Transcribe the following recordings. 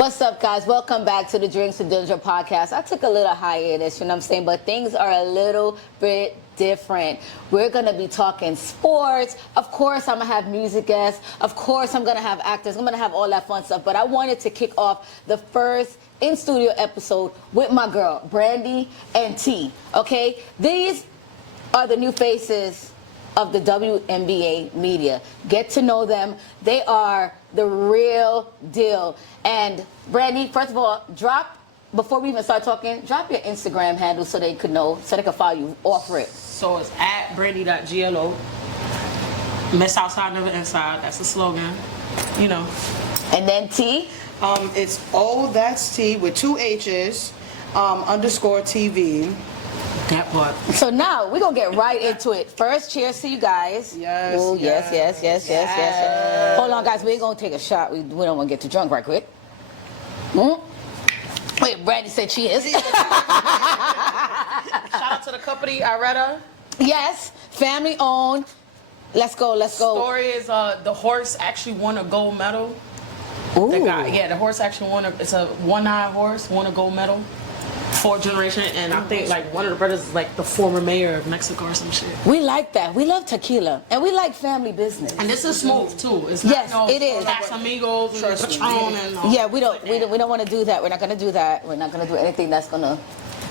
What's up, guys? Welcome back to the Drinks with Dillinger podcast. I took a little hiatus, you know what I'm saying? But things are a little bit different. We're going to be talking sports. Of course, I'm going to have music guests. Of course, I'm going to have actors. I'm going to have all that fun stuff. But I wanted to kick off the first in-studio episode with my girl, Brandy and T. Okay? These are the new faces of the WNBA media. Get to know them. They are the real deal. And Brandy, first of all, before we even start talking, drop your Instagram handle so they could know, so they could follow you off rip. So it's at brandy.glo. Miss outside, never inside. That's the slogan, you know. And then T? It's that's T with 2 H's, underscore TV. That part. So now we're gonna get right into it. First, cheers to you guys. Yes. Ooh, yes. Hold on, guys. We ain't gonna take a shot. We don't want to get too drunk right quick. Wait, Brandy said cheers. Shout out to the company, Iretta. Yes, family owned. Let's go. Story is the horse actually won a gold medal. Ooh. The horse actually it's a one-eyed horse, won a gold medal. 4th generation, and I think like one of the brothers is like the former mayor of Mexico or some shit. We like that. We love tequila, and we like family business. And this is smooth too. It's not it is. Casamigos and Patron and we don't want to do that. We're not gonna do that. We're not gonna do anything that's gonna.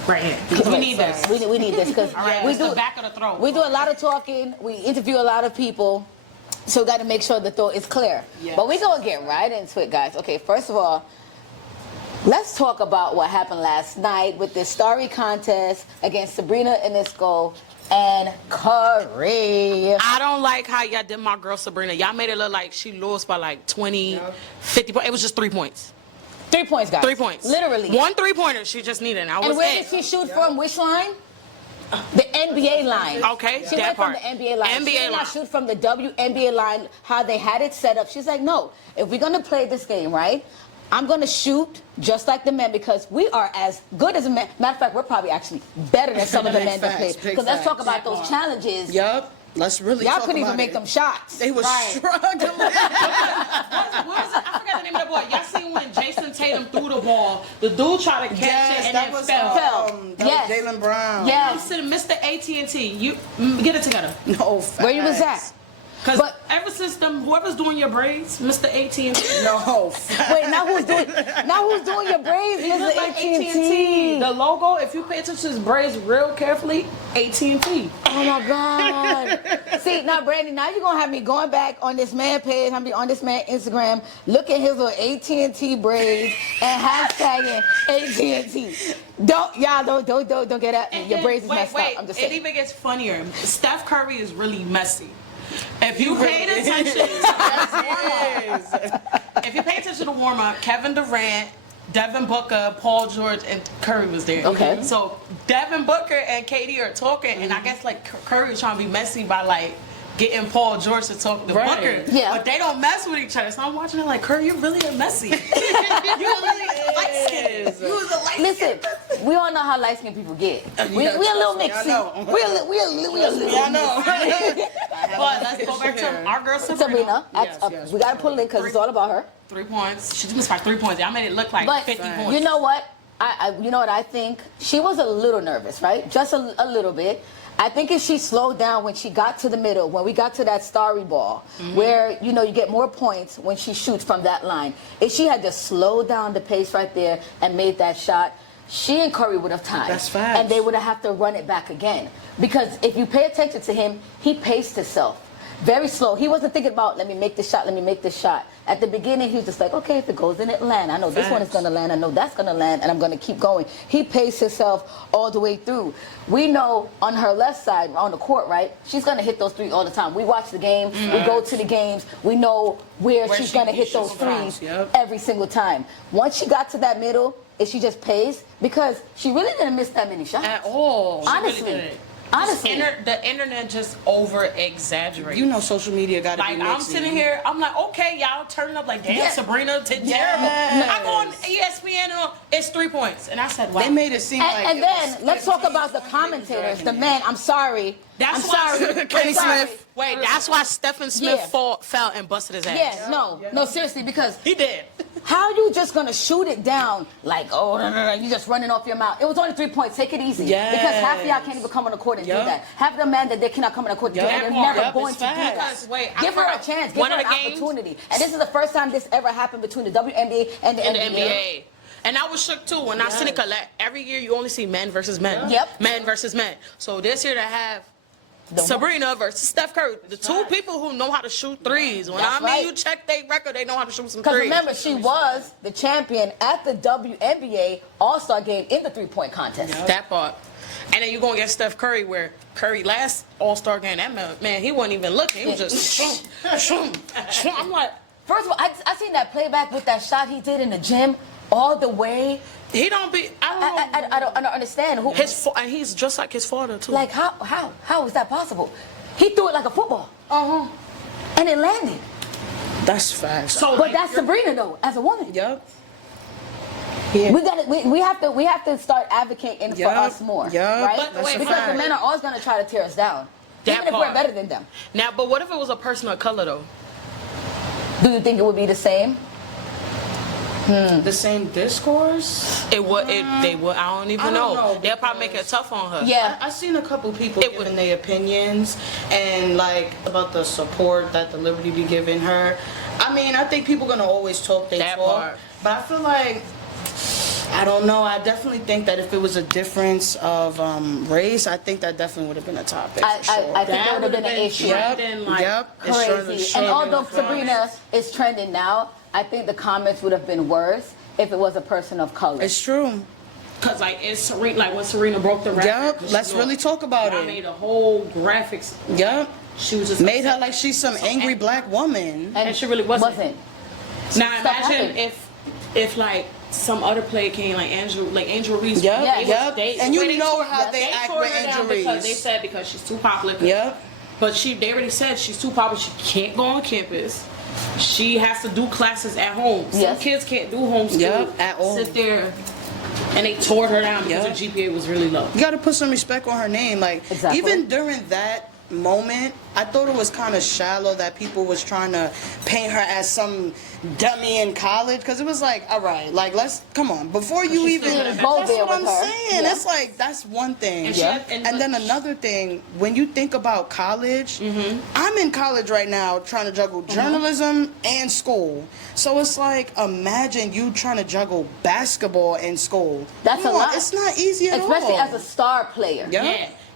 Right here. We need this. We need this because we do the back of the throat. We do a lot of talking. We interview a lot of people, so we got to make sure the throat is clear. Yes. But we're gonna get right into it, guys. Okay, first of all, let's talk about what happened last night with this starry contest against Sabrina, Ionescu, and Curry. I don't like how y'all did my girl Sabrina. Y'all made it look like she lost by like 20, 50 points. It was just 3 points. 3 points, guys. 3 points. Literally. 1 3-pointer she just needed. And where did she shoot from? Which line? The NBA line. Okay, she went from the NBA line. She did not shoot from the WNBA line, how they had it set up. She's like, no, if we're going to play this game, right, I'm going to shoot just like the men because we are as good as the men. Matter of fact, we're probably actually better than some of the men that play. Because let's talk about those challenges. Yup. Let's really Y'all talk couldn't even about make them shots. They were struggling. What was it? I forgot the name of the boy. Y'all seen when Jason Tatum threw the ball, the dude tried to catch it and that then was, fell. That was Jaylen Brown. Yes. You said Mr. AT&T. You get it together. No, where you was at? Because ever since whoever's doing your braids, Mr. AT&T. No. Wait, now who's doing your braids? He look like AT&T. The logo, if you pay attention to his braids real carefully, AT&T. Oh my God. See, now Brandy, now you're gonna have me going back on this man page, I'm be on this man Instagram, look at his little AT&T braids and hashtagging AT&T. Don't get at me. Your braids is messed up. I'm just saying. It even gets funnier. Steph Curry is really messy. If you paid attention to the warm-up, Kevin Durant, Devin Booker, Paul George, and Curry was there. Okay. So Devin Booker and KD are talking, and I guess like Curry was trying to be messy by like getting Paul George to talk to Booker. Yeah. But they don't mess with each other. So I'm watching it like, Curry, you're really a messy. You're really light-skinned. You was a light-skinned. Listen, we all know how light-skinned people get. We a little mixy. We a little know. But let's go back to our girl Sabrina. Sabrina, we got to pull it in because it's all about her. 3 points. She missed by 3 points. I made it look like 50 points. You know what? You know what I think? She was a little nervous, right? Just a little bit. I think if she slowed down when she got to the middle, when we got to that starry ball, where, you get more points when she shoots from that line. If she had just slowed down the pace right there and made that shot, she and Curry would have tied. That's fast. And they would have to run it back again. Because if you pay attention to him, he paced himself. Very slow. He wasn't thinking about, let me make this shot. At the beginning, he was just like, okay, if it goes in, it land. I know this one is going to land. I know that's going to land, and I'm going to keep going. He paced himself all the way through. We know on her left side, on the court, right, she's going to hit those threes all the time. We watch the game. We go to the games. We know where she's going to hit those threes every single time. Once she got to that middle, she just paced because she really didn't miss that many shots. At all. Honestly. The internet just over-exaggerates. You know social media got to be like, mixy. I'm sitting here, I'm like, okay, y'all turning up like, damn, Sabrina did terrible. I go on ESPN and it's 3 points. And I said, wow. They made it seem like And then, let's talk about the commentators. The men, I'm sorry, That's I'm why. sorry. Kenny I'm sorry. Smith. Wait, that's why Stephen Smith Yeah. fell and busted his ass. Yeah, no, seriously, because He did. how you just gonna shoot it down like, oh, no, you just running off your mouth? It was only 3 points. Take it easy. Yes. Because half of y'all can't even come on the court and do Yup. that. Half of the men that they cannot come on the court and do Yup. that. They're Yup, never it's going to do facts. that. Because, wait, I Give her a forgot. chance. Give One her of an the games- opportunity. And this is the first time this ever happened between the WNBA and the In the NBA. NBA. And I was shook too when I seen it. 'Cause every year you only see men versus men. Yep. Men versus men. So this year to have Sabrina versus Steph Curry, the two people who know how to shoot threes. When That's I mean right. you check their record, they know how to shoot some Because threes. remember, she was the champion at the WNBA All-Star game in the three-point contest. That part. And then you're going to get Steph Curry, where Curry last All-Star game, that man, he wasn't even looking. He was just shoom, shoom, shoom. I'm like, First of all, I seen that playback with that shot he did in the gym all the way. he don't be, I don't know. I don't understand. Who, And he's just like his father, too. like, how is that possible? He threw it like a football. And it landed. That's facts. So, But like, that's Sabrina, though, as a woman. Yup. We have to start advocating for Yup, us more, yup. right? But wait, Because the fact. men are always gonna try to tear us down, That even if we're part. better than them. Now, but what if it was a person of color, though? Do you think it would be the same? The same discourse? They would, I don't even I don't know. know, They'll probably make it because- tough on her. Yeah. I seen a couple people It giving would- their opinions and like about the support that the Liberty be giving her. I mean, I think people gonna always talk their That talk, part. but I feel like I don't know. I definitely think that if it was a difference of race, I think that definitely would have been a topic. I for sure. think that would have been an issue. trending, like, Yep. It's Crazy. showing And although the Sabrina is trending now, I think the comments would have been worse if it was a person of color. It's true. Cause like it's Serena, like when Serena broke the record. Yup, let's really talk about I it. made a whole graphics. Yep. She was just Made her upset. like she's some angry black woman. and she really wasn't. Now Stuff imagine happened. if like some other player came like Angel Reese. Yep, Yes. yep. And you when know tore- how they act tore with her down Angel because they Reese. said because she's too popular. Yep. But they already said she's too popular. She can't go on campus. She has to do classes at home. Some Yes. kids can't do homeschool. Yep, at all. Sit there. And they tore her down because Yep. her GPA was really low. You got to put some respect on her name. Like, Exactly. even during that moment, I thought it was kind of shallow that people was trying to paint her as some dummy in college. Because it was like, all right, like, let's, come on. Before you she even, still that's didn't go there what I'm with her. saying. Yeah. It's like, that's one thing. And she had- and then look, another thing, when you think about college, I'm in college right now trying to juggle journalism and school. So it's like, imagine you trying to juggle basketball and school. That's Come a on, lot. It's not easy at all. Especially as a star player. Yeah.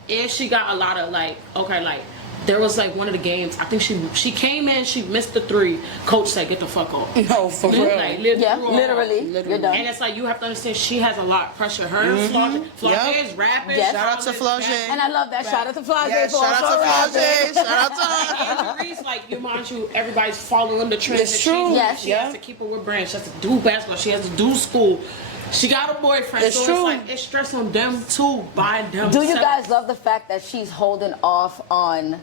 Yeah, and she got a lot of like, okay, like there was like one of the games. I think she came in, she missed the three. Coach said, "Get the fuck off." No, for real. Like, Yeah, threw her literally. off. You're done. And it's like you have to understand she has a lot of pressure. Her and Flaugier Yep. is rapping. Yes. Shout out to Flaugier. And I love that. Shout out to Flaugier. Yeah, for shout out also to rapping. Flaugier. Shout out to Angel Reese, like you mind you, everybody's following the trends. It's that true. She, Yes. she Yeah. has to keep her with brand. She has to do basketball. She has to do school. She got a boyfriend, It's so true. it's like it's stress on them too by them. Do you guys love the fact that she's holding off on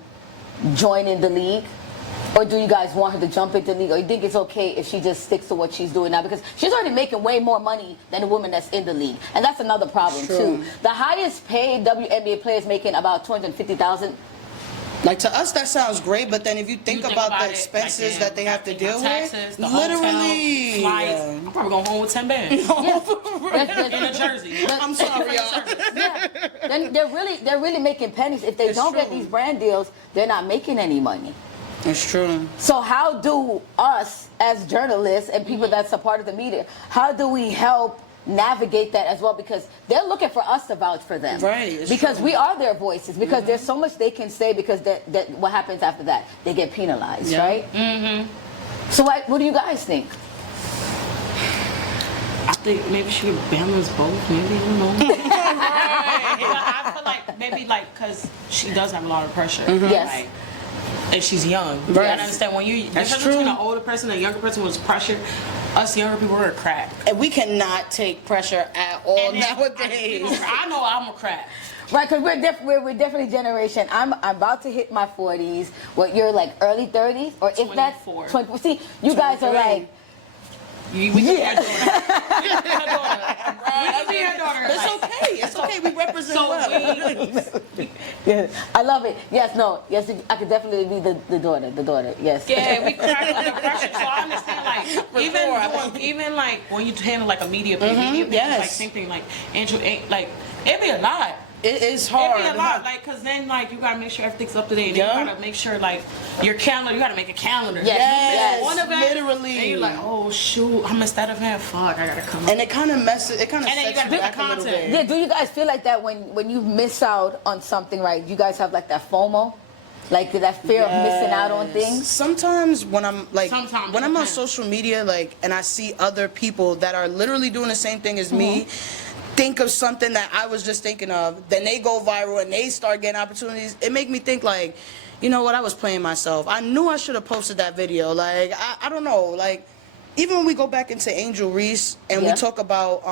joining the league? Or do you guys want her to jump into the league? Or you think it's okay if she just sticks to what she's doing now? Because she's already making way more money than the woman that's in the league. And that's another problem, True. too. The highest paid WNBA player is making about $250,000. Like, to us, that sounds great, but then if you think think about about the it, expenses like, that they have to think deal about taxes, with, the hotel, literally. flights. I'm probably going home with 10 bands in a jersey. I'm sorry, y'all. Yeah. Then they're really making pennies. If they It's don't get true. these brand deals, they're not making any money. It's true. So how do us as journalists and people that's a part of the media, how do we help navigate that as well? Because they're looking for us to vouch for them. Right, it's Because true. we are their voices. Because there's so much they can say because that what happens after that? They get penalized, Yeah. right? Mm-hmm. So what do you guys think? I think maybe she could balance both. Maybe, I don't know. I feel like maybe like because she does have a lot of pressure. Yes. Like, and she's young. You Right. gotta understand when you. That's That's true. between an older person and a younger person was pressure. Us younger people are a crack. And we cannot take pressure at all And then nowadays. I know I'm a crack. Right, because we're definitely generation. I'm about to hit my 40s. What you're like early 30s, or if that's 24. 20. See, you guys are 23. like. We can can be her daughter. It's okay. It's okay. We represent well. Yeah, I love it. Yes, no, yes, I could definitely be the daughter. Yes. Yeah, we crack under pressure. So I understand, like, even like when you handle like a media thing, like same thing, like Andrew, like it'd be a lot. It is hard. It'd be a lot, like, cause then like you gotta make sure everything's up to date. You gotta make sure like your calendar. You gotta make a calendar. Yes, one event, literally. And you're like, oh shoot, I missed that event. Fuck, I gotta come. And it kind of messes. It kind of And then you sets gotta you do the back a little content. bit. Yeah, do you guys feel like that when you miss out on something, right? You guys have like that FOMO? Like that fear of missing out on things? Sometimes when I'm like, Sometimes when it I'm on depends. social media, like, and I see other people that are literally doing the same thing as me, think of something that I was just thinking of, then they go viral and they start getting opportunities. It make me think like, you know what, I was playing myself. I knew I should have posted that video. Like, I don't know, like, even when we go back into Angel Reese and we talk about,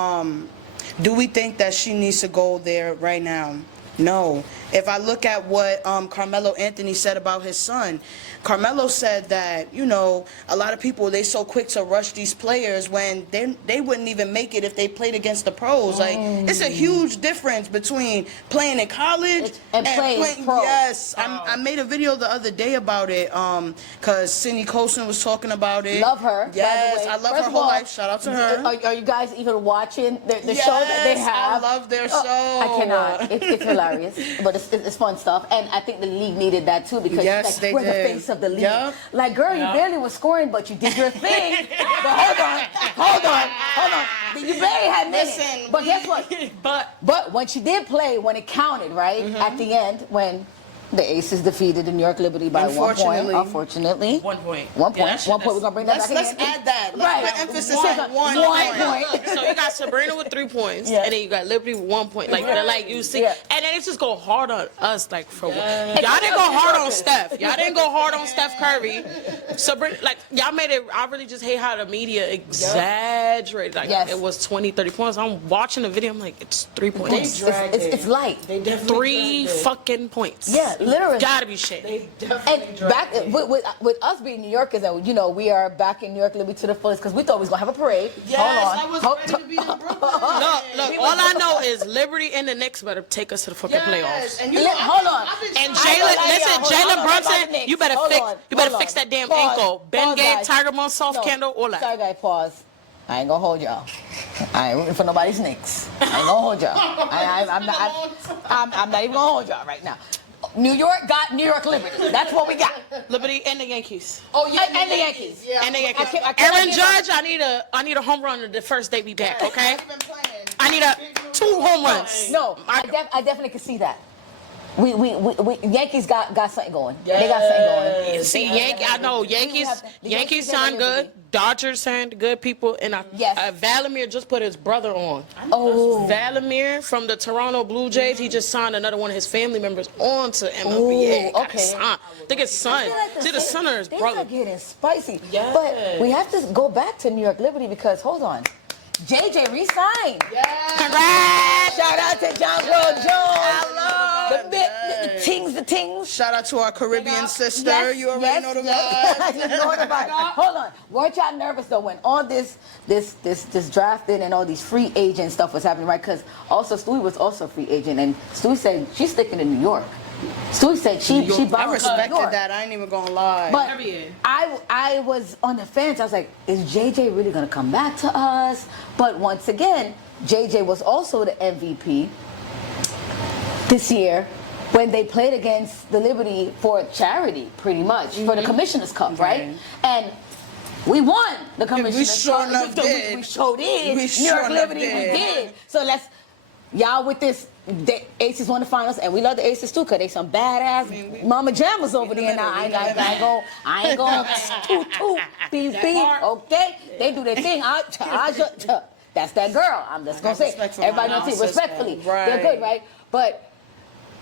do we think that she needs to go there right now? No. If I look at what Carmelo Anthony said about his son, Carmelo said that, you know, a lot of people, they so quick to rush these players when they wouldn't even make it if they played against the pros. Like, it's a huge difference between playing in college and playing pro. Yes. I made a video the other day about it because Cindy Colson was talking about it. Love her. Yes, by the way. I love First her of whole all, life. Shout out to her. Are you guys even watching the Yes, show that they have? I love their show. I cannot. It's hilarious, but it's fun stuff. And I think the league needed that too because Yes, she's like, they we're the did. face of the league. Yep. Like, girl, you barely were scoring, but you did your thing. But hold on. You barely had minutes. Listen, but guess what? But when she did play, when it counted, right? At the end, when the Aces defeated the New York Liberty by 1 point. Unfortunately. 1 point. 1 point. 1 point. We're gonna bring that back Let's again. add that. Right. Let's put emphasis One on 1 point. So you got Sabrina with 3 points, Yeah. and then you got Liberty with 1 point. Like, they're like you see, Yeah. and then it just go hard on us. Like for y'all didn't go hard on Steph. Y'all didn't go hard on Steph Curry. Sabrina, like y'all made it. I really just hate how the media exaggerated. Like it was 20, 30 points. I'm watching the video. I'm like, it's 3 points. It's light. They definitely 3 fucking points. Yeah, literally. Gotta be shit. They definitely And back with us being New Yorkers, and you know we are back in New York Liberty to the fullest because we thought we was gonna have a parade. Yes, Hold on. I was ready to be in Brooklyn. Look. All I know is Liberty and the Knicks better take us to the fucking playoffs. And you Hold on. And Hold Jalen on, Brunson, you better fix that damn ankle. Ben gave Tiger Moon soft candle, all that. Sorry, guys, pause. I ain't gonna hold y'all. I ain't rooting for nobody's Knicks. I ain't gonna hold y'all. I'm not even gonna hold y'all right now. New York got New York Liberty. That's what we got. Liberty and the Yankees. Oh yeah, and the Yankees. Yeah. And the Yankees. I cannot Aaron give Judge, I need a home run the first day we back, okay? I've been playing. I need 2 home runs. No, I definitely can see that. We Yankees got something going. They got something going. See, I know Yankees sound good. Dodgers sound good people. And Valimir just put his brother on. Oh. Valimir from the Toronto Blue Jays, he just signed another one of his family members on to MLB. Ooh, okay. I think his son. See, the son or his brother. Things are getting spicy. Yes. But we have to go back to New York Liberty because, hold on, JJ re-signed. Congrats! Shout out to John Paul Jones. The tings. Shout out to our Caribbean sister. Yes, You already yes, know the yes. vibe. You know the vibe. Hold on. Weren't y'all nervous though when all this drafting and all these free agent stuff was happening, right? Because also Stewie was also a free agent, and Stewie said she's sticking to New York. Stewie said she I bounced New respected York. that. I ain't even gonna lie. But Every year. I was on the fence. I was like, is JJ really gonna come back to us? But once again, JJ was also the MVP this year when they played against the Liberty for charity, pretty much, for the Commissioner's Cup, right? And we won the Commissioner's sure Cup. enough did. We sure did. We New sure York enough Liberty, did. we did. So y'all with this, the Aces won the finals, and we love the Aces too, because they some badass mama jammers over there now. I ain't going toot, beep, okay? They do their thing. That's that girl. I'm just going to say. respect for Everybody my knows it sister. respectfully. Right. They're good, right? But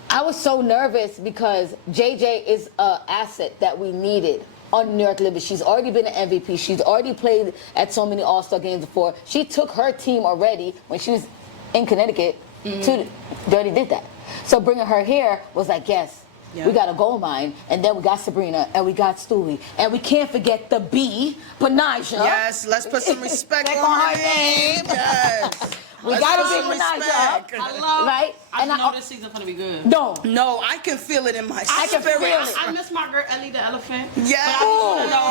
I was so nervous because JJ is an asset that we needed on New York Liberty. She's already been an MVP. She's already played at so many All-Star games before. She took her team already when she was in Connecticut. They already did that. So bringing her here was like, yes, we got a gold mine, and then we got Sabrina, and we got Stewie, and we can't forget the B, Panija. Yes, let's put some respect on her name. Yes. We gotta Let's be put some Menage up. respect. I love. Right? I And just I- know this season's gonna be good. No, I can feel it in my I can spirit. feel it. I miss my girl Ellie the elephant. Yes.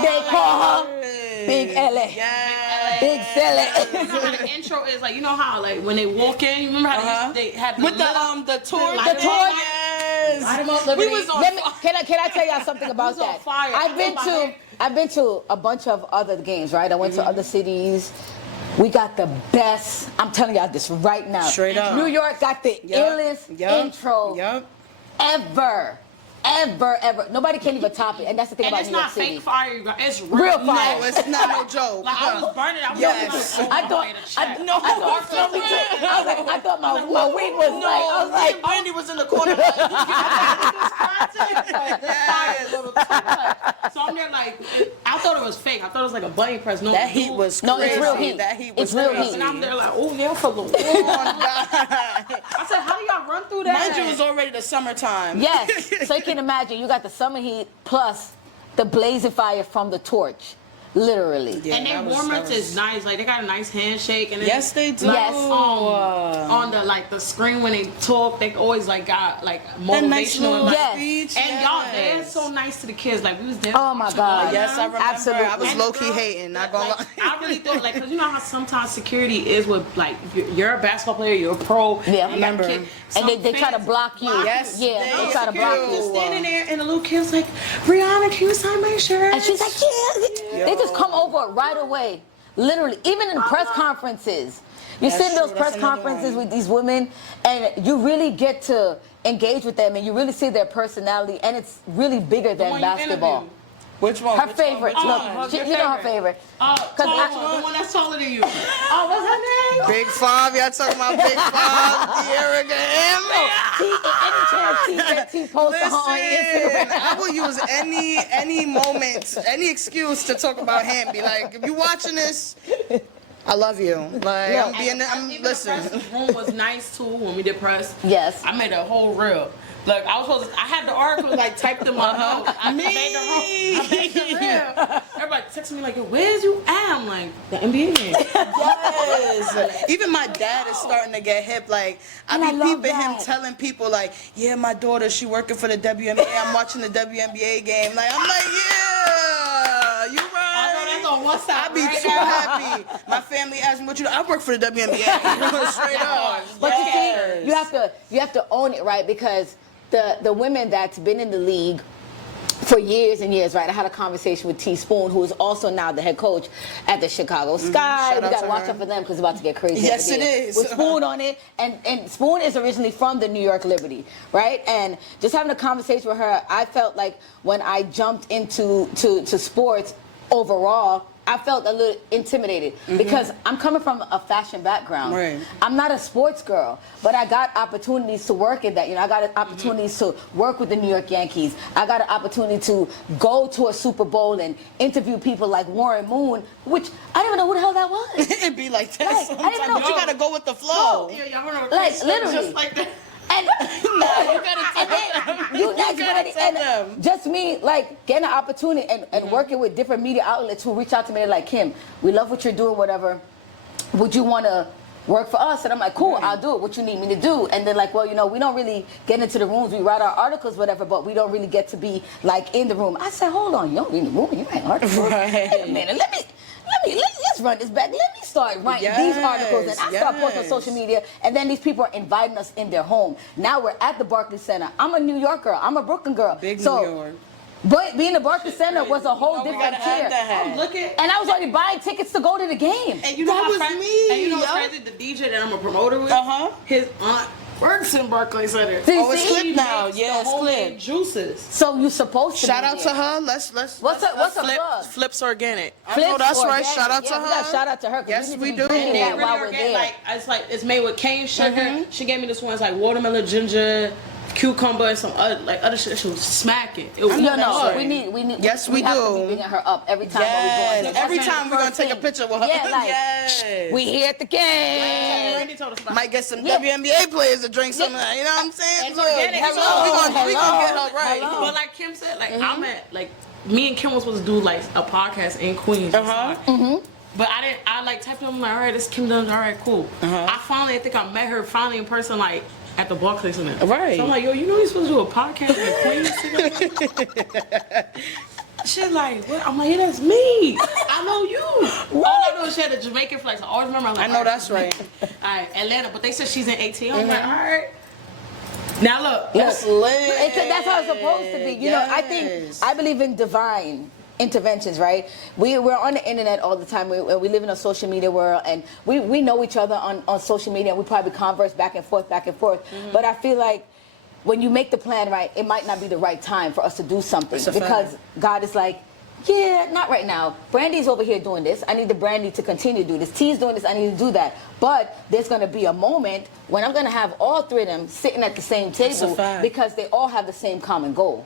They call her Big Ellie. Yes. Big You Silly. know how the intro is like, you know how like when they walk in, you remember how they had With the torch. light them up? Yes. Light them up, We Liberty. was on Can I tell y'all something about Who's on that? fire? I've been to a bunch of other games, right? I went to other cities. We got the best. I'm telling y'all this right now. Straight up. New York got the illest intro ever. Ever. Nobody can even top it. And that's the thing And about it's New York not City. fake fire, you guys. It's Real fire. No, it's not no joke. Like I was burning. I was Yes. like, I thought my weed was like, I was like, Brandy was in the corner. So I'm there like, I thought it was fake. I thought it was like a bunny press. No, That heat was No, crazy. it's real heat. That heat was It's real crazy. heat. And I'm there like, oh yeah, for the war. I said, how do y'all run through that? Mind you, it was already the summertime. yes. So you can imagine, you got the summer heat plus the blazing fire from the torch. Literally. Yeah, And their that was- warm-ups that was- is nice. Like they got a nice handshake. And then, Yes, they do. Yes. on the like the screen when they talk, they always like got like That nice motivational. little like, Yes. speech. and y'all, they're yes. so nice to the kids. Like we was there. Oh my God. Yes, I remember. Absolutely. I was And low the key girl- hating. Not gonna like, lie. I really thought like, cause you know how sometimes security is with like you're a basketball player, you're a pro. Yeah. you got Remember. kid- And some they try to fans block you. Yes, Yeah, they they try to block do. you. Just standing there, and the little kid's like, Brianna, can you sign my shirt? And she's like, yeah. They just come over right away. Literally, even in press conferences. You That's sit in those true. press That's another conferences one. with these women, and you really get to engage with them, and you really see their personality, and it's really bigger The than one you basketball. interviewed. Which one? Her Which one? favorite. Which Look, one? you know her favorite. The one that's taller than you. Oh, what's her name? Big Five. Y'all talking about Big Five? Erica M. T posted her on Listen, Instagram. I will use any moment, any excuse to talk about him. Be like, if you watching this, I love you. Like, I'm Even listen. the press room was nice too when we did press. Yes. I made a whole reel. Like I was supposed to, I had the article like typed in my notes. I made the reel. Everybody texting me like, yo, where's you at? I'm like, the NBA game. Yes. Even my dad is starting to get hip. Like, And I I be love peeping him that. telling people like, yeah, my daughter, she working for the WNBA. I'm watching the WNBA game. Like, I'm like, yeah, you I know right. that's on one side. I be right too now. happy. My family asked me what you do. I work for the WNBA. Straight up. But you see, you have to own it, right? Because the women that's been in the league for years and years, right? I had a conversation with T Spoon, who is also now the head coach at the Chicago Sky. Shout We out got to to watch her. out for them because it's about to get crazy. Yes, over it there. is. With Spoon on it, and Spoon is originally from the New York Liberty, right? And just having a conversation with her, I felt like when I jumped into to sports overall, I felt a little intimidated because I'm coming from a fashion background. Right. I'm not a sports girl, but I got opportunities to work in that. You know, I got opportunities to work with the New York Yankees. I got an opportunity to go to a Super Bowl and interview people like Warren Moon, which I didn't even know who the hell that was. It be like that Like, I didn't sometimes. know. But you gotta go with the flow. Yeah, y'all remember Like, Chris literally. just like that. And You gotta tell them. you next, gotta Brandy, tell and them. just me like getting an opportunity and working with different media outlets who reach out to me. They're like, Kim, we love what you're doing, whatever. Would you want to work for us? And I'm like, cool, I'll do it. What you need me to do? And they're like, well, you know, we don't really get into the rooms. We write our articles, whatever, but we don't really get to be like in the room. I said, hold on, you don't be in the room. You write articles. Right. Wait a minute, let's run this back. Let me start writing these articles, and I start posting on Yes. social media, and then these people are inviting us in their home. Now we're at the Barclays Center. I'm a New York girl. I'm a Brooklyn girl. Big so, New York. But being in the Barclays Center was a whole we different gotta have tier. that. I'm looking. And I was already buying tickets to go to the game. And you know That how was crazy, me, and you know what's yo. crazy? The DJ that I'm a promoter with, His aunt works in Barclays Center. See, Oh, it's see? Clip now. Makes Yeah, the it's homemade Clip. juices. So you're supposed to Shout be out there. to her. Let's What's a Flip, plug? Flips Organic. I know that's right. Organic. Shout out to Yeah, her. we got shout out to her. 'Cause Yes, need to we be do. drinking And that they while really we're organic. there. Like it's made with cane sugar. She gave me this one. It's like watermelon, ginger, cucumber, and some other shit. She was smacking. It was No, That's we right. need. Yes, we have to do. be bringing her up every time Yes. when we go. Every That's time the we're gonna first take a thing. picture with her. Yeah, like Yes. we here at the game. Brandy told us about Might get some Yeah. WNBA players to drink some of that. You know what I'm saying? It's Look, organic. we gonna get her right. Hello. But like Kim said, like I'm at like me and Kim was supposed to do like a podcast in Queens. But I like typed in, I'm like, all right, this is Kim Dillinger, all right, cool. I think I met her finally in person, like, at the Barclays and that. Right. So I'm like, yo, you know you're supposed to do a podcast with Queens together? She's like, what? I'm like, yeah, that's me. I know you. All I know is she had a Jamaican flex. I always remember. I know that's right. All right, Atlanta. But they said she's in ATL. I'm like, all right. Now look. That's lit. That's how it's supposed to be. You know, I believe in divine interventions, right? We're on the internet all the time. We live in a social media world, and we know each other on social media, and we probably converse back and forth. But I feel like when you make the plan right, it might not be the right time for us to do something because God is like, yeah, not right now. Brandy's over here doing this. I need the Brandy to continue to do this. T's doing this. I need to do that. But there's going to be a moment when I'm going to have all three of them sitting at the same table because they all have the same common goal.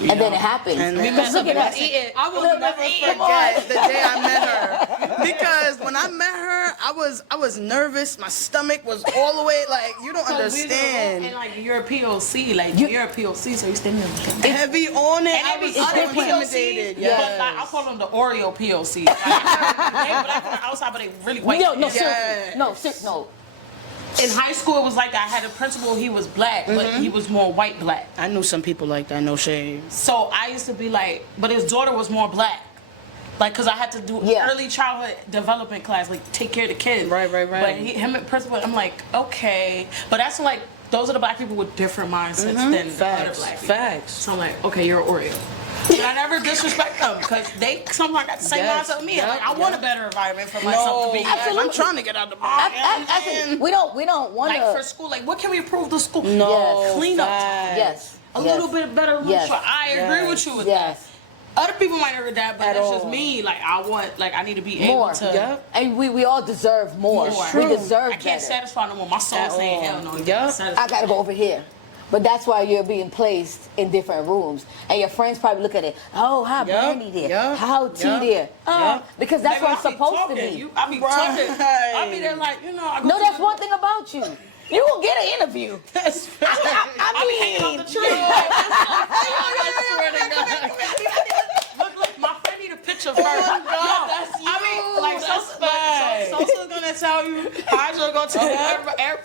And then it happens. And because look at us. I will never forget the day I met her. Because when I met her, I was nervous. My stomach was all the way like, you don't understand. And like you're a POC, you're a POC, so you stand there. Heavy on it. And I was intimidated. But like, I call them the Oreo POC. Like, they black on the outside, but they really white. No. In high school, it was like that. I had a principal, he was black, but he was more white black. I knew some people like that, no shade. So I used to be like, but his daughter was more black. Like, because I had to do early childhood development class, like take care of the kids. Right. But him and principal, I'm like, okay. But that's like, those are the black people with different mindsets than other black people. Facts. So I'm like, okay, you're an Oreo. But I never disrespect them because they sometimes got the same mindset with me. Like, I want a better environment for myself to be. Absolutely. I'm trying to get out the box. We don't want to. Like for school, like what can we improve the school? No. Clean up. Yes. A little bit better. Yes. I agree with you with that. Other people might agree with that, but that's just me. Like I need to be able to. Yep. And we all deserve more. We deserve I can't satisfy no more. My soul saying hell no. I gotta go over here. But that's why you're being placed in different rooms. And your friends probably look at it, oh, how Brandy there? How T there? Because that's what it's supposed to be. I be talking. I be there like, No, that's one thing about you. You will get an interview. That's I be hanging off the tree. Look, my friend need a picture of her. Oh God, that's you. I mean, like, Sosa's gonna tell you, Hydra gonna tell you,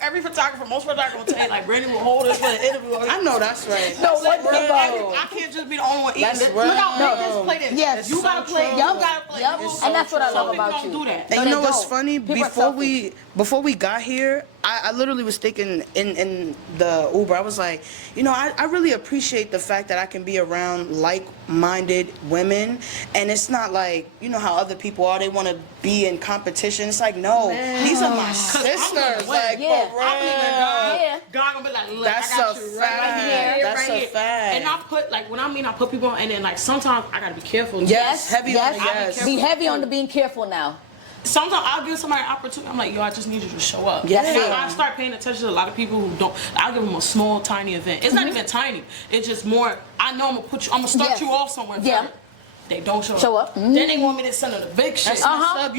every photographer, most photographers will tell you, like, Brandy will hold us for an interview. I know that's right. No, what about I can't just be the only one eating. That's Look right. how big this plate is. Yes. You gotta play. You gotta play. And that's what I love Some people about don't you. do that. And No, you know they what's don't. funny? People are Before we got here, I literally was thinking in the Uber, I was like, I really appreciate the fact that I can be around like-minded women, and it's not like, how other people are, they want to be in competition. It's like, no, these are my sisters. Like, Yeah. for I believe in real. God. Yeah. God gonna be like, look, That's I got a you fact. right here, That's right a here. fact. And I put, like, when I put people on, and then, like, sometimes I gotta be careful. Yes, heavy on the yes. yes. Be heavy on the being careful now. Sometimes I'll give somebody an opportunity. I'm like, yo, I just need you to show up. Yes, And ma'am. I start paying attention to a lot of people who don't. I'll give them a small, tiny event. It's not even tiny. It's just more. I know I'm gonna start Yes. you off somewhere. Yeah. first. They don't show up. Show up. Then they want me to send them the big shit. You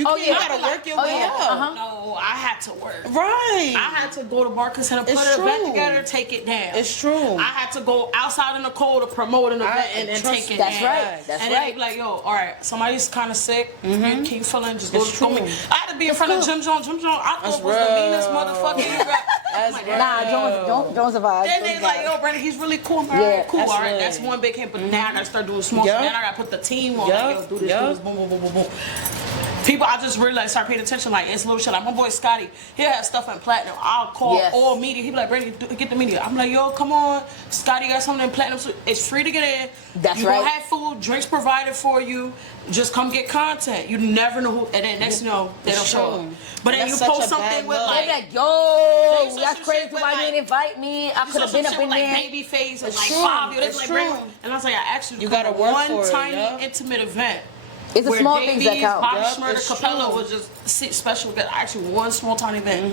gotta work your way up. No, I had to work. Right. I had to go to Barclays Center, put It's an event true. together, take it down. It's true. I had to go outside in the cold to promote an event and then trust take it That's down. right. That's and then right. they be like, yo, all right, somebody's kind of sick. Can you fill in? Just go It's to me. true. I had to be in front of Jim Jones. Jim Jones, I thought was the meanest motherfucker you got. That's Like, real. Nah, Jones survived. then they like, yo, Brandon, he's really cool. All Yeah, right, cool. that's All right, lit. that's one big hit. But now I gotta start doing small. Yup. Then I gotta put the team on. Yup. Like, yo, do this, Yup. boom, boom, boom, boom, boom. People, I just really start paying attention. Like, it's little shit. Like, my boy Scotty, he'll have stuff in platinum. I'll call Yes. all media. He be like, Brandon, get the media. I'm like, yo, come on. Scotty got something in platinum. So it's free to get in. That's you right. gonna have food, drinks provided for you. Just come get content. You never know who. And then next you know, they don't show up. true. But then That's you such post a something bad with look. They like. be like, yo, Say that's some crazy. shit with, Why you like- didn't invite me? I could have some been up shit in with, there. like baby face and It's like true. 5 years. It's Like, true. Brandon, and I was like, I actually You gotta work one for it, tiny yeah. intimate event. It's the where small things that Davies, count. Bobby Yup, Shmurda, it's Capella true. was just special. Got actually one small tiny event.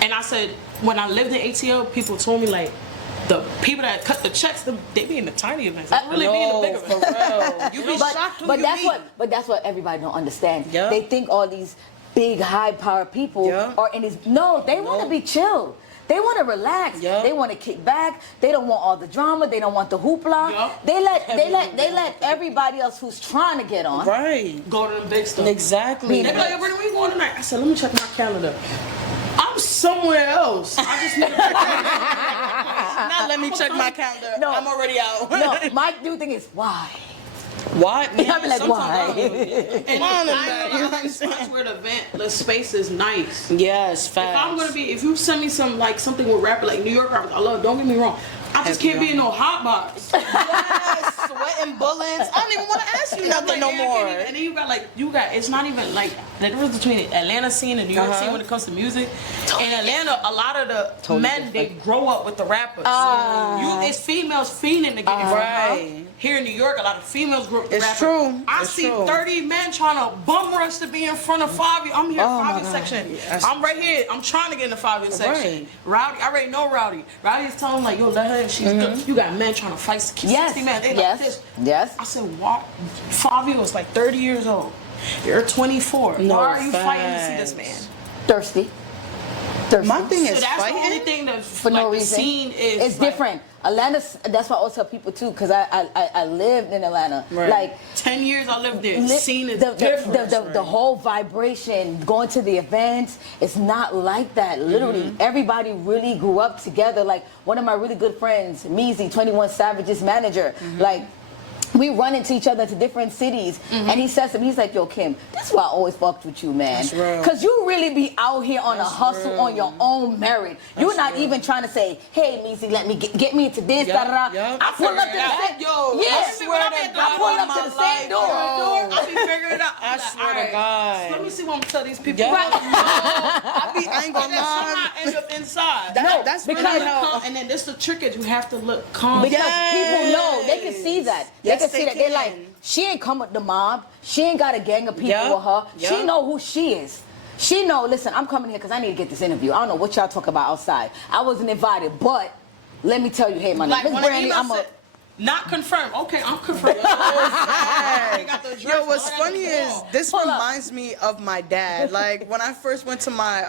And I said, when I lived in ATL, people told me like, the people that cut the checks, they be in the tiny events. They really be in the big for events. real. You be shocked who But you that's meet. but that's what everybody don't understand. Yeah. They think all these big high power people Yeah. are in these. No, they want to be chill. They want to relax. Yep. They want to kick back. They don't want all the drama. They don't want the hoopla. Yep. They let everybody else who's trying to get on. Right. Go to the big stuff. Exactly. They be like, where are we going tonight? I said, let me check my calendar. I'm somewhere else. I just need to Not let me check my calendar. No. I'm already out. No, my new thing is why. Why? I'll be like, why? And I spots where the space is nice. Yes, facts. If you send me something with rapper, like New York rappers, I love, don't get me wrong. I just can't be in no hot box. Yes, sweating bullets. I don't even want to ask you nothing no more. And then you got, it's not even like the difference between the Atlanta scene and New York scene when it comes to music. In Atlanta, a lot of the men, they grow up with the rappers. It's females fiending to get in front. Right. Here in New York, a lot of females grow up with It's rappers. true. I It's see true. 30 men trying to bum rush to be in front of Favi. I'm here, Favi section. Yes. I'm right here. I'm trying to get in the Favi section. Right. Rowdy, I already know Rowdy. Rowdy is telling him, like, yo, let her in. She's good. You got men trying to fight 60 men. They like this. Yes. I said, what? Favi was like 30 years old. You're 24. No, Why are you fighting to see facts. this man? Thirsty. My thing So is that's the only fighting. thing that For like, no the reason. scene is It's like, different. Atlanta, that's why I always tell people too, because I lived in Atlanta. Right. Like, 10 years I lived there. Scene is the different. the whole vibration, going to the events, it's not like that. Literally, everybody really grew up together. Like, one of my really good friends, Meezy, 21 Savage's manager, like, we run into each other to different cities, and he says to me, he's like, yo, Kim, this is why I always fucked with you, man. That's real. Because you really be out here on a hustle real. on your own merit. You're not real. even trying to say, hey, Meezy, let me get me into this, Yup, da-da-da. yup. I pull up to the same Yo, yeah. I swear to God, I pull up on to the my same life, door. yo. I be figuring it out. I Like, swear to alright, God. Let me see what I'm gonna tell these people. Yeah. Right. I ain't gonna And then somehow lie. end up inside. No, That's because- really how. And then this the trick is you have to look calm. Because Yes. people know, they can see that. They Yes, can see they that. They're can. like, she ain't come with the mob. She ain't got a gang of people Yup, with her. She yup. know who she is. She know, listen, I'm coming here because I need to get this interview. I don't know what y'all talk about outside. I wasn't invited, but let me tell you, hey, my name Like is when Brandy. an I'm email a... said, not confirmed. Okay, I'm confirmed. Yo, what's funny is this Hold up. reminds me of my dad. Like when I first went to my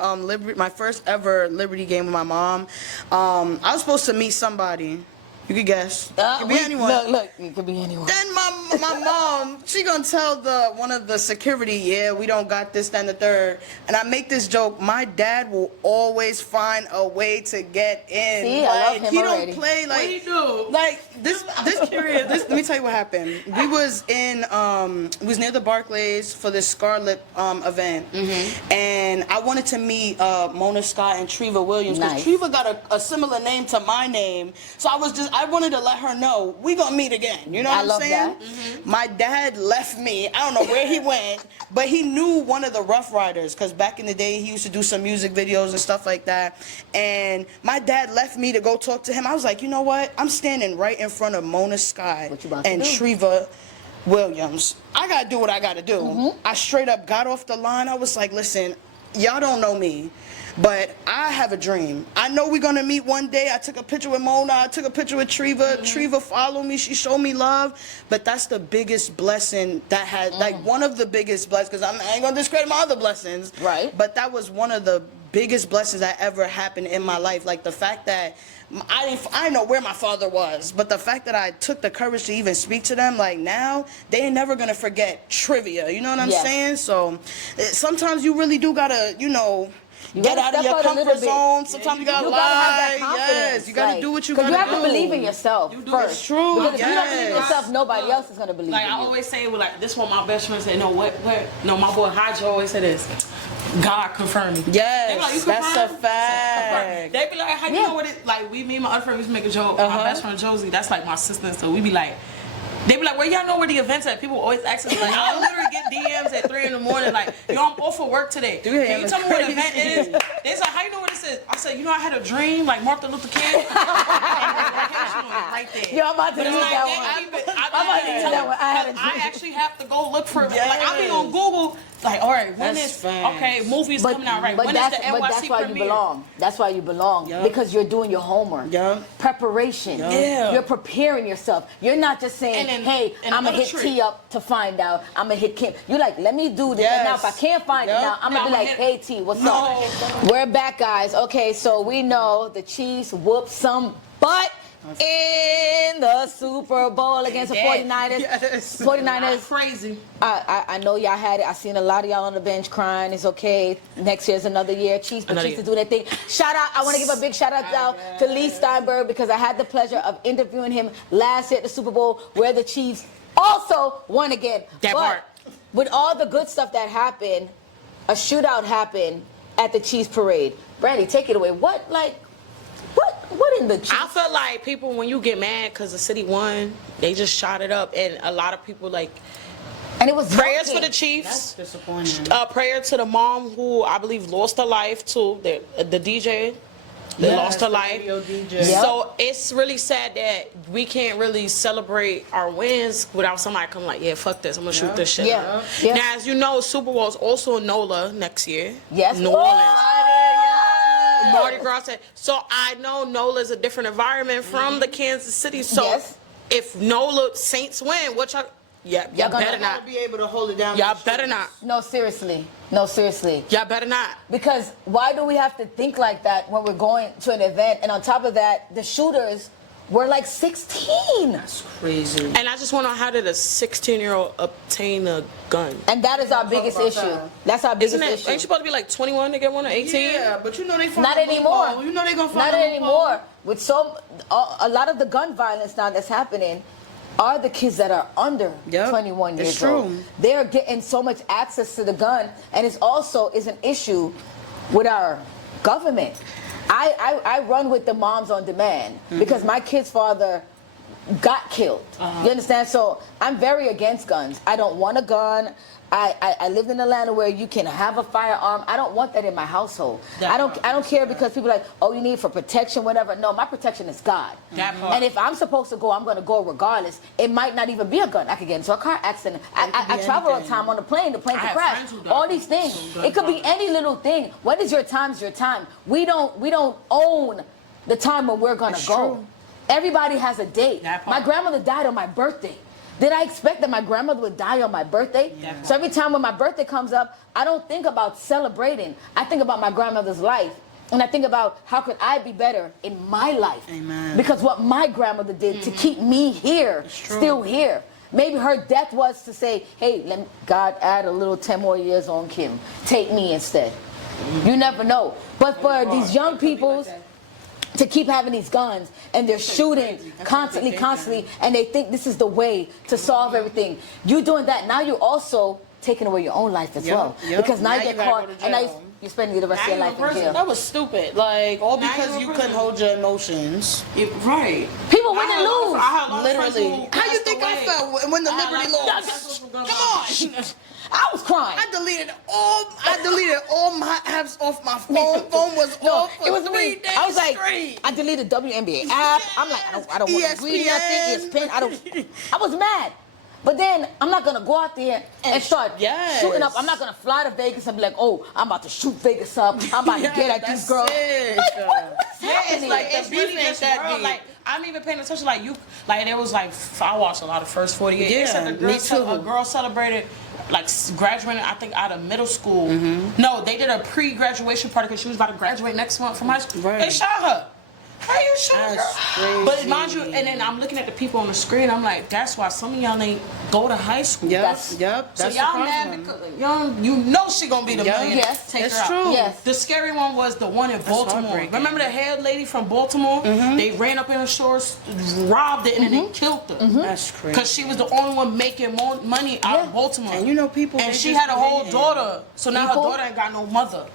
my first ever Liberty game with my mom, I was supposed to meet somebody. You could guess. It could be anyone. Look, it could be anyone. Then my mom, she gonna tell one of the security, yeah, we don't got this, that, and the third. And I make this joke, my dad will always find a way to get in. See, like, I love him he already. don't play like What do you do? like this let me tell you what happened. We was near the Barclays for this Scarlet event. And I wanted to meet Mona Scott and Treva Williams because Nice. Treva got a similar name to my name. So I wanted to let her know we gonna meet again. You know what I I'm love saying? that. My dad left me. I don't know where he went, but he knew one of the Rough Riders because back in the day he used to do some music videos and stuff like that. And my dad left me to go talk to him. I was like, you know what? I'm standing right in front of Mona Sky What you about to and do? Treva Williams. I gotta do what I gotta do. I straight up got off the line. I was like, listen, y'all don't know me, but I have a dream. I know we're gonna meet one day. I took a picture with Mona. I took a picture with Treva. Treva followed me. She showed me love. But that's the biggest blessing that had, like one of the biggest blessings, because I ain't gonna discredit my other blessings. Right. But that was one of the biggest blessings that ever happened in my life. Like the fact that I didn't know where my father was, but the fact that I took the courage to even speak to them, like now, they ain't never gonna forget trivia. You know what I'm Yes. saying? So sometimes you really do gotta, You get gotta out of step your out a little comfort bit. zone. Sometimes you gotta You lie. gotta have that confidence. Yes, you gotta do what you Because gotta you do. have to believe in yourself first. It's true, Because if you don't believe in yes. yourself, nobody else is gonna believe Like in I you. always say, like this one, my best friend said, no, no, my boy Hydro always say this. God confirmed me. Yes, They be like, you that's a confirmed? fact. They be like, how you Yeah. know what it? Like me and my other friend used to make a joke. My best friend Josie, that's like my sister. So we be like. They be like, well, y'all know where the events at. People always ask us, like, I literally get DMs at 3 in the morning, like, yo, I'm off for work today. Can you tell me what the event is? They say, how you know what it is? I said, you know, I had a dream, like Martin Luther King. right there. Yo, I'm about to But use it's like, that they one. keep it- I'm about to use that one. I had a I dream. actually have to go look for it. Like, I be on Google, like, all right, when That's is, fast. okay, movies coming out, right? When is the NYC but that's why you premiere? belong. That's why you belong. Yup. Because you're doing your homework. Yup. Preparation. Yup. Yeah. You're preparing yourself. You're not just saying, And then- hey, and I'm going to hit another T trick. up to find out. I'm going to hit Kim. You're like, let me do this. And now if I Yes. can't find it Yup. now, I'm going to be Now like, I'ma hey, T, what's No. up? We're back, guys. Okay, so we know the Chiefs whooped some butt in the Super Bowl against the They did. 49ers. Yes. 49ers. Crazy. I know y'all had it. I seen a lot of y'all on the bench crying. It's okay. Next year's another year. Chiefs, but Another Chiefs year. to do their thing. Shout out. I want to give a big shout out to Lee Steinberg because I had the pleasure of interviewing him last year at the Super Bowl where the Chiefs also won again. That but part. with all the good stuff that happened, a shootout happened at the Chiefs parade. Brandy, take it away. What in the Chiefs? I feel like people, when you get mad because the city won, they just shot it up. And a lot of people, like, And it was prayers for working. the Chiefs. That's disappointing. Prayer to the mom who I believe lost her life too. The DJ that lost her the life. radio DJ. Yep. So it's really sad that we can't really celebrate our wins without somebody coming like, yeah, fuck this, I'm gonna shoot this shit Yeah. up. Yeah. Now, as you know, Super Bowl is also in NOLA next year. Yes. New Woo! Orleans. Mardi Gras said. So I know NOLA is a different environment from the Kansas City. So Yes. if NOLA Saints win, what y'all Y'all y'all gonna- better Gotta not. be able to hold it down. Y'all for better sure. not. No, seriously. No, seriously. Y'all better not. Because why do we have to think like that when we're going to an event? And on top of that, the shooters were like 16. That's crazy. And I just want to know, how did a 16-year-old obtain a gun? And that is our biggest about issue. that. That's our biggest Isn't it? issue. Ain't you supposed to be like 21 to get one or 18? Yeah, but you know they find Not a anymore. loophole. You know they gonna find Not a anymore. loophole. With a lot of the gun violence now that's happening are the kids that are under Yep, 21 years it's old. true. They're getting so much access to the gun, and it's also is an issue with our government. I run with the Moms on Demand because my kid's father got killed. You understand? So I'm very against guns. I don't want a gun. I lived in Atlanta where you can have a firearm. I don't want that in my household. I don't care because people are like, oh, you need it for protection, whatever. No, my protection is God. That part. And if I'm supposed to go, I'm going to go regardless. It might not even be a gun. I could get into a car accident. I be travel all the anything. time on the plane. The plane I could have crash. friends who All die these things. from gun It could be violence. any little thing. When is your time's your time. We don't own the time when we're going to go. true. Everybody has a date. That part. My grandmother died on my birthday. Did I expect that my grandmother would die on my birthday? That So every time when my birthday comes up, I don't think about celebrating. I think about my grandmother's life. And I think about how could I be better in my life. Amen. Because what my grandmother did to keep me here, still here. Maybe her death was to say, hey, let God add a little 10 more years on Kim. Take me instead. You never know. But for these young people to keep having these guns and they're shooting constantly, and they think this is the way to solve everything. You doing that, now you're also taking away your own life as Yep, well. yep. Because now Now you you get gotta caught go to and now jail. you're spending the rest of your life in jail. That was stupid. Like, All now because you're you in couldn't prison. hold your emotions. Right. People win I and had a lot of- lose. I had a lot of friends Literally. who How you passed think I away. felt when the I had Liberty a lot of lost? friends who got Come on. I was crying. I deleted all my apps off my phone. Phone was off for It was 3 me. days I was like, straight. I deleted WNBA app. I'm like, I don't want to read nothing. ESPN. I was mad. But then I'm not gonna go out there and start Yes. shooting up. I'm not gonna fly to Vegas and be like, oh, I'm about to shoot Vegas up. I'm about to get at these that's girls. it. Like, what's Yeah, it's happening? like The it's beef really ain't just that world. deep. Like I'm even paying attention. Like you, like there was like I watched a lot of First 48. They Yeah, said the girl me too. A girl celebrated like graduating. I think out of middle school. Mm-hmm. No, they did a pre-graduation party because she was about to graduate next month from high school. Right. They shot her. How you shoot her? That's crazy. But mind you, and then I'm looking at the people on the screen. I'm like, that's why some of y'all ain't go to high school. Yep, That's- yep. So That's y'all the mad problem. because y'all, you know she gonna be the Yeah. millionaire. Yes, Take it's her out. true. Yes. The scary one was the one in Baltimore. heartbreaking. Remember the hair lady from Baltimore? They ran up in her stores, robbed it, and then they killed her. That's crazy. Because she was the only one making more money out of Baltimore. And you know people. And they she just had a be whole hating. daughter. So now People- her daughter ain't got no mother.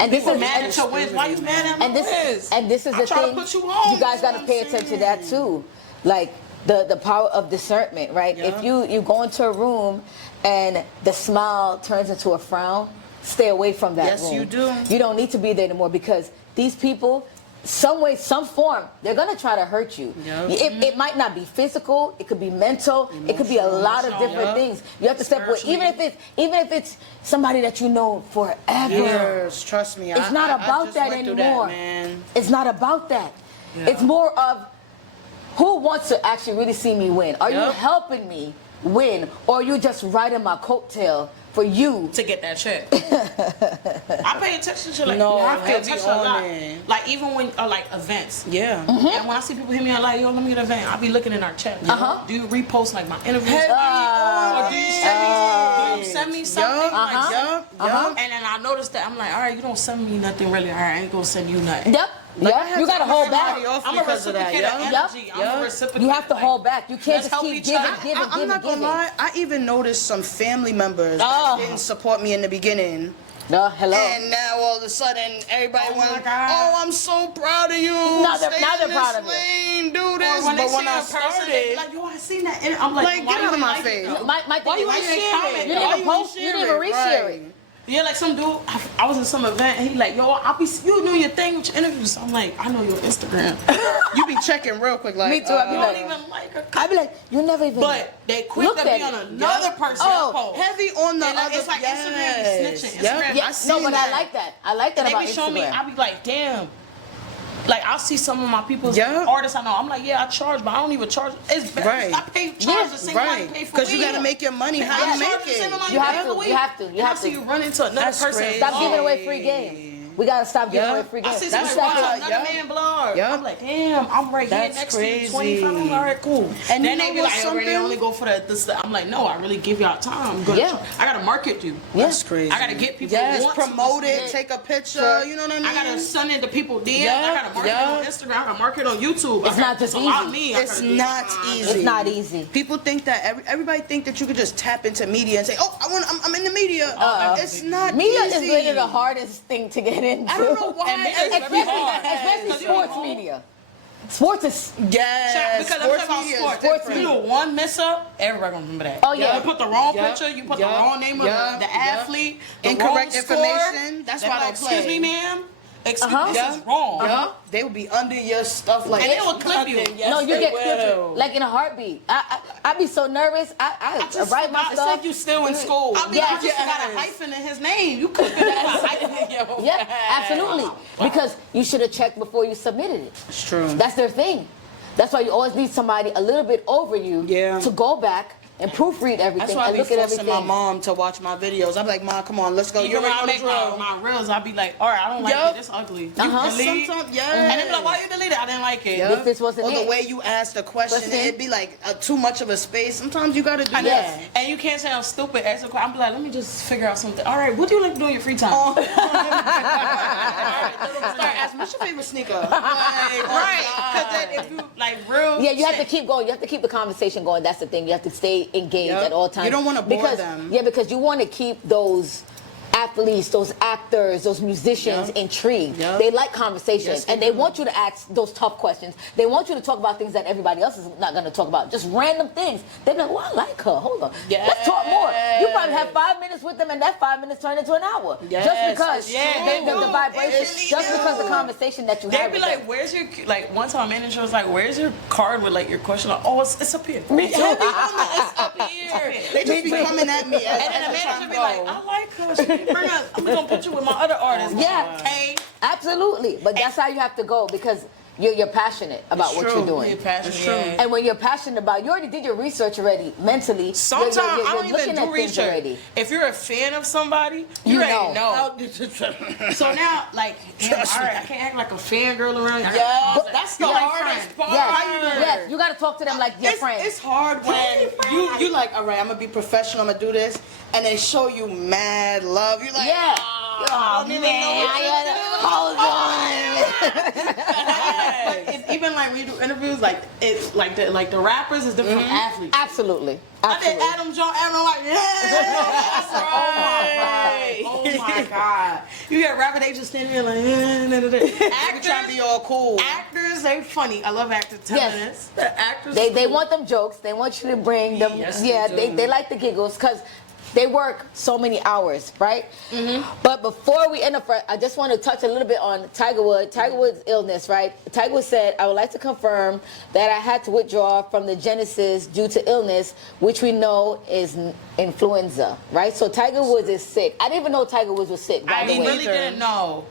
And this You is mad at your wins. Why you mad at my and wins? this is I'm the trying thing. to put you home. You guys got to pay attention to that too, like the power of discernment, right? Yeah. If you go into a room and the smile turns into a frown, stay away from that Yes, room. you do. You don't need to be there anymore because these people, some way, some form, they're gonna try to hurt you. Yep. It might not be physical. It could be mental. It could be a lot of different things. You have to step away, even if it's somebody that you know forever. Years, trust me. It's not about just that went through anymore. That, man. It's not about that. Yeah. It's more of who wants to actually really see me win. Are you helping me win, or are you just riding my coattail for you to get that check? I pay attention to like No, I pay heavy attention a on lot. it. Like even when like events. Yeah. And when I see people hit me up like, yo, let me get an event, I'll be looking in our chat. Do you repost like my interviews? Or do you send me something? Yup. And then I noticed that I'm like, all right, you don't send me nothing really. All right, I ain't gonna send you nothing. Yep. Like, You gotta hold back. I'm a reciprocator of energy. I'm a reciprocator. You have to hold back. You can't Let's just help keep each giving, other. giving, I'm not gonna giving. lie. I even noticed some family members that didn't support me in the beginning. No, hello. And now all of a sudden everybody Oh my went, God. "Oh, I'm so proud of you. Now they're Stay in proud of this you. lane, do this." When they But see when I a person, they be started, like, yo, I seen that. And I'm like, get why out you of my like face. it? My thing Why you is, ain't you comment? didn't Why even you post, ain't you didn't share even it? reshare Right. it. Yeah, like some dude, I was in some event, and he like, yo, you doing your thing with your interviews. I'm like, I know your Instagram. you be checking real quick, like, Me too, I be You like- don't even like her. I'd be like, you never even. But they quick looked to at be on it. another person's post. heavy on the And other. it's like Instagram be snitching. Yep. Instagram- Yeah, I no, seen but that. I like that. I like that They about be showing me, Instagram. I be like, damn. Like, I'll see some of my people's Yeah. artists I know. I'm like, yeah, I charge, but I don't even charge. It's better. Right. I charge the same amount I Right. pay for Because you weed. got to make your money. How I you charge make the same it? amount You have pay to, for weed. you have to, you And I have see to. you run into another That's person. crazy. Stop giving away Hey. free game. We gotta stop giving Yeah. away free I game. see That's somebody why- watch another yeah. man blog. Yeah. I'm like, damn, I'm right here That's next to you, crazy. 25. I'm like, all right, cool. And then you they know be what's like, oh, they something? only go for this. I'm like, no, I really give y'all time. I'm gonna Yeah. I gotta market you. That's crazy. I gotta get people Yes, to want promote to it, listen. take a picture. Sure. You know what I mean? I gotta send it to people DMs. Yeah, I gotta market yeah. on Instagram. I gotta market on YouTube. It's not just a lot easy. me. I It's gotta do not this. easy. It's not easy. People think that everybody think that you could just tap into media and say, "Oh, I'm in the media." It's not Media easy. is really the hardest thing to get into. I don't know why. And media is very hard. Especially Because you sports know- media. Sports is Yes, Because sports I'm talking media about is sports. different. You do one mess up, everybody gonna remember that. Oh, yeah. You put the wrong Yup. picture, you put the Yup. wrong name of Yup. the Yup. athlete, the Incorrect wrong score. information. That's They why be they like, excuse play. me, ma'am. Excuse Uh-huh. me, this is wrong. Yup. They will be under your stuff like. And they will clip you. no, you they get will. like in a heartbeat. I be so nervous. I Just write my forgot- stuff. It's like you still in school. I mean, Yes. I just got a hyphen in his name. You could have hyphen. Yeah, absolutely. Because you should have checked before you submitted it. It's true. That's their thing. That's why you always need somebody a little bit over you to go back and proofread everything That's why I and be look at forcing everything. my mom to watch my videos. I'm like, "Mom, come on, let's go." You Even when I already make know the drill. my reels, I be like, all right, I don't like Yup. it. It's ugly. Uh-huh. You delete. Sometimes, yes. And they be like, why you delete it? I didn't like it. Yup. This wasn't or the it. way you ask the question, Question. it'd be like too much of a space. Sometimes you gotta do I know. that. And you can't say I'm stupid. Ask a question. I'm like, let me just figure out something. All right, what do you like to do in your free time? Start asking, "What's your favorite sneaker?" Right. Because then if you like real. Yeah, you have to shit. keep going. You have to keep the conversation going. That's the thing. You have to stay engaged Yep. at all times. You don't wanna bore because, them. Yeah, because you want to keep those athletes, those actors, those musicians Yep. intrigued. Yep. They like conversation, Yes, they and they do. want you to ask those tough questions. They want you to talk about things that everybody else is not going to talk about. Just random things. They're like, "Well, I like her. Hold on, let's talk more." You probably have 5 minutes with them, and that 5 minutes turned into an hour. Yes, Just because yeah, the they do. vibration, They just really because the do. conversation that you They'd have be with like, them. where's your, like, one time manager was like, where's your card with, like, your question? Like, oh, it's up here. Me too. It's up here. They just be coming at me as, And then as the the manager time be like, go. I like her. She can bring her. I'm gonna put you with my other artists. Yeah. Okay. Absolutely, but that's how you have to go because you're passionate about It's what true. you're doing. You're passionate. It's true. Yeah. And when you're passionate about, you already did your research already mentally. Sometimes you're I don't looking even at do things research. already. If you're a fan of somebody, You you already know. know. So now, like, damn, all right, I can't act like a fangirl around. I Yeah, gotta pause that's it. the You like hardest friends. part. Yes, How you doing? yes, you got to talk to them like your friends. It's hard when you like, all right, I'm gonna be professional, I'm gonna do this, and they show you mad love. You're like, Yeah. I don't even know what to do. Hold on. But it's even like when you do interviews, like it's like the rappers is different from athletes. Absolutely. I did Absolutely. Adam John. Adam like, yeah. Oh my god. You get rapper, they just standing there like, Actors trying to be all cool. Actors, they funny. I love actors telling Yes. us. The actors. They want them jokes. They want you to bring them. Yes, yeah, they do. they like the giggles because they work so many hours, right? Mm-hmm. But before we end up, I just want to touch a little bit on Tiger Woods. Tiger Woods' illness, right? Tiger Woods said, "I would like to confirm that I had to withdraw from the Genesis due to illness, which we know is influenza," right? So Tiger Woods is sick. I didn't even know Tiger Woods was sick, by I the way. really didn't know.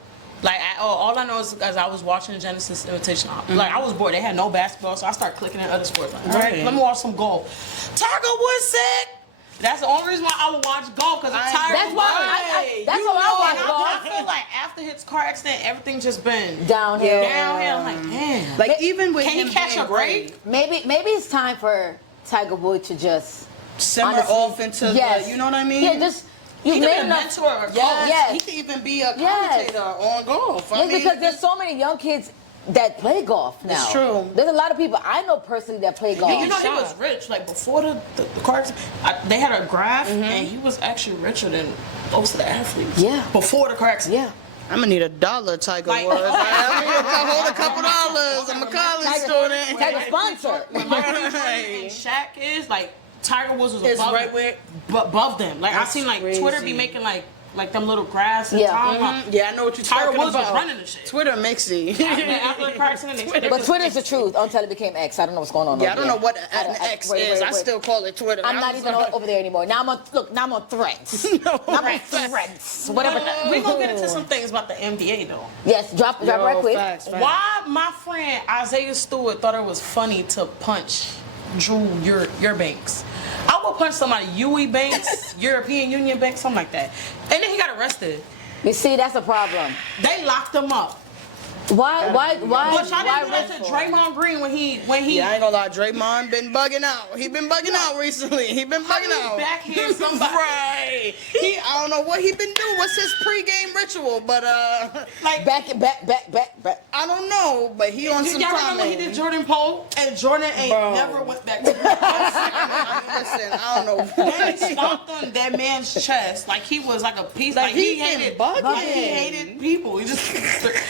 Like, all I know is because I was watching Genesis Invitation. Like, I was bored. They had no basketball, so I started clicking in other sports. Like, all right, let me watch some golf. Tiger Woods sick. That's the only reason why I would watch golf, because I'm tired. That's why that's why I watch golf. I feel like after his car accident, everything just been Downhill. Downhill. I'm like, damn. Like, even with Can he him catch being a break? Maybe it's time for Tiger Woods to just simmer honestly, off into yes. the, you know what I mean? Yeah, just you He made could be a enough. mentor or a coach. Yes. He could even be a Yes. commentator on golf. I Yes, mean, because there's so many young kids that play golf now. It's true. There's a lot of people I know personally that play golf. You know, he was rich. Like, before the car accident, they had a graph, and he was actually richer than most of the athletes. Yeah. Before the car accident. Yeah. I'm gonna need $1, Tiger Like- Woods. I mean, I hold a couple dollars. I'm a college student. Tiger sponsor. Where Michael Jordan and Shaq is, like, Tiger Woods was It's above, right where- above them. Like, I That's seen, like, crazy. Twitter be making, like them little graphs and Yeah. timeline. Yeah, I know what you're Tiger talking Woods was about. running the shit. Twitter mixy. After the car accident, they But Twitter's the truth until it became X. I don't know what's going on. Yeah, I over don't there. know what an X is. I still call it Twitter. I'm not even over there anymore. Now I'm on Threads. Now I'm on Threads. Whatever. We're going to get into some things about the NBA, though. Yes, drop right quick. Facts. Why my friend Isaiah Stewart thought it was funny to punch Drew Eubanks. I would punch somebody, Huey Banks, European Union Banks, something like that. And then he got arrested. You see, that's a problem. They locked him up. Why? But y'all didn't do that to Draymond Green when he. Yeah, I ain't gonna lie. Draymond been bugging out. He been bugging out recently. He been bugging out. Backhand somebody. Right. I don't know what he been doing. What's his pregame ritual? But Like, back. I don't know. But he on some y'all time. remember he did Jordan Poole, and Jordan ain't Bro. never went back to Listen, I don't know. Then he stomped on that man's chest like he was like a piece. Like he been hated, bugging. like he hated people. He just.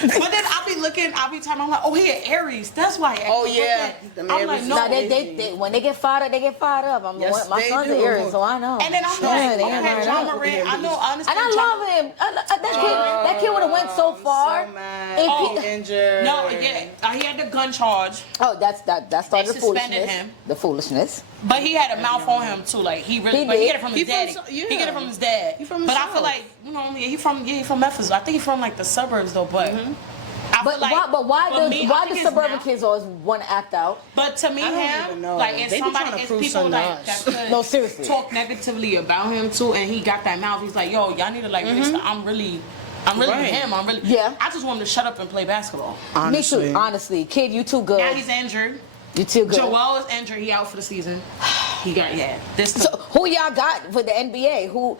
But then I be talking. I'm like, oh, he had Aries. That's why. Oh, yeah. I'm The like, Aries no. No, they when they get fired up, they get fired up. Yes, My they son's do. an Aries, so I know. And then I'm Yeah, like, they okay, get John fired up. Moran. I know, And honestly. I love him. That kid would have went so far. So mad. If he- Injured. No, yeah, he had the gun charge, Oh, that started the They suspended foolishness. him. The foolishness. but he had a mouth on him too. Like he really, He but he did. get it from his He from daddy. Sou- He yeah. get it from his dad. He from but the I feel South. like he from Memphis. I think he's from like the suburbs though. But I But feel like, why for me, I why think the it's suburban now- kids always want to act out? But to me, I don't him, even know. like, and They be somebody, trying to it's prove people something like to that us. could No, seriously. talk negatively about him too, and he got that mouth. He's like, yo, y'all need to like, I'm really Right. him. I'm really, Yeah. I just want him to shut up and play basketball. Honestly. Me too. Honestly, kid, you too good. Now he's injured. You too good. Joel is injured. He out for the season. He got this. So who y'all got for the NBA? Who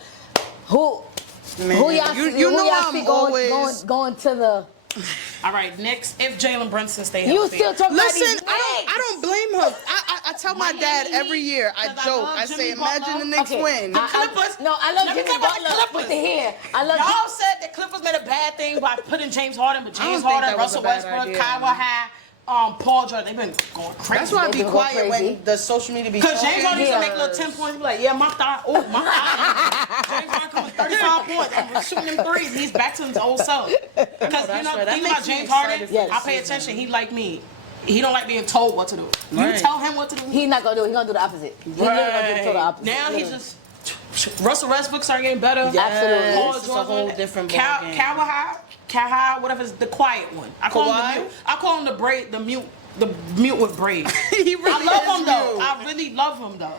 Man, y'all you see, who know y'all I'm see always. going to the? All right, next, if Jalen Brunson stay You healthy. still talking about Listen, these I don't blame her. I tell my dad every year. I Because I joke. love I say, Jimmy imagine Butler. the Knicks Okay. win. Clippers. No, I love Let me Jimmy talk about the Butler Clippers. with the hair. I love. Y'all said the Clippers made a bad thing by putting James Harden, but I don't James think Harden, that was a Russell bad Westbrook, idea. Kawhi High, Paul George, they've been going crazy. That's why I They be do go quiet crazy. when the social media be Because James Harden used to Yeah. make little 10 points, be like, yeah, my thigh, oh, my thigh. James Harden comes with 35 points. I'm shooting them threes. He's back to his old self. Because, you that's know, right. the That thing makes about me James Harden, excited for the I pay season. attention. He like me. He don't like being told what to do. You Right. tell him what to do. He's not gonna do it. He's gonna do the opposite. He's literally gonna do the total opposite. Now he Literally. just Russell Westbrook started getting better. Yes, Absolutely. Paul it's a whole George, different Kawhi, ballgame. Kawhi, whatever is the quiet one. I call him Kawhi? the mute. I call him the mute with braids. He really I love is him though. mute. I really love him though.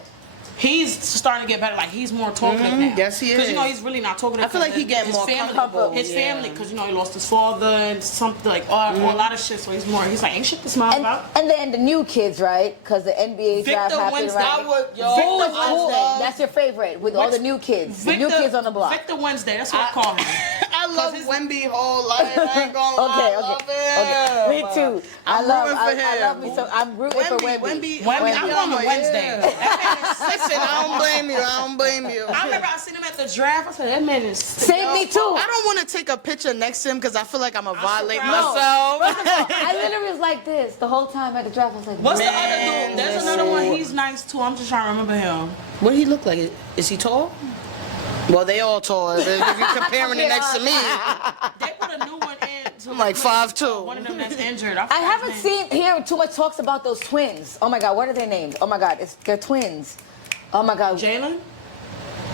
He's starting to get better. Like he's more talkative now. yes, he Because you know is. he's really not talkative. I feel like he getting his more family, comfortable. His Yeah. family, because you know he lost his father and something like a lot of shit. So he's like ain't shit to smile about. And then the new kids, right? Because the NBA draft Victor happened, Wednesday. right? Victor Who- Wednesday. That's your favorite with all the new kids. The new kids on the block. Victor Wednesday. That's what I call him. I love his- Wemby whole life. I ain't gonna lie. I love okay. Me him. too. I'm rooting for him. I love me so. I'm rooting for Wemby. Wemby, I'm on the Wednesday. Listen, I don't blame you. I don't blame you. I remember I seen him at the draft. I said, that man is sick. Same me too. I don't want to take a picture next to him because I feel like I'm gonna violate surprised. myself. I literally was like this the whole time at the draft. I was like, What's the Man, other dude? There's another one. He's nice too. I'm just trying to remember him. What do he look like? Is he tall? Well, they all tall. If you're comparing it next to me, They put a new one in. I'm like 5'2". One of them that's injured. I haven't seen here too much talks about those twins. Oh my God, what are their names? Oh my God, they're twins. Oh my God. Jalen?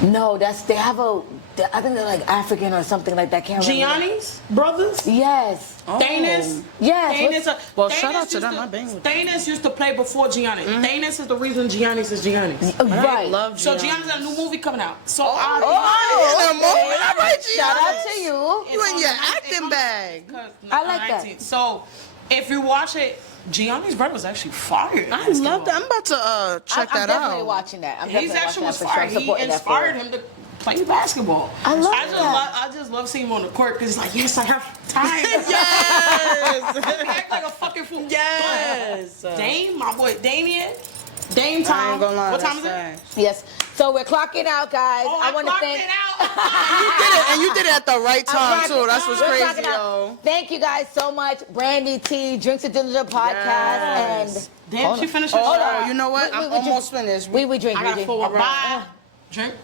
No, I think they're like African or something like that. Can't remember. Gianni's brothers? Yes. Thanos? Yes. Well, shout out to them. I've been with them. Thanos used to play before Giannis. Thanos is the reason Giannis is Giannis. Right. Love So Giannis got a new movie coming out. So All right, Shout out to you. You in your acting bag. I like that. So if you watch it, Gianni's brother was actually fired. I love that. I'm about to check I'm that definitely out. watching that. He's actually was watching fired. that for sure. He inspired him to play basketball. I love that. I just love seeing him on the court because he's like, yes, I have time. Yes. He act like a fucking fool. Yes. Dame, my boy Damien. Dame I time. ain't gonna lie. What time is that's it? fast. Yes. So we're clocking out, guys. Oh, I want to clocked thank. it out. And you did it at the right time too. That's what's We're crazy, clocking out. yo. Thank you guys so much. Brandy T, Drinks with Dillinger podcast, Yes. and Damn, she finished her Oh, shot. you know what? I'm almost finished. we drink. I We got drink. a full All right. Bye. Drink.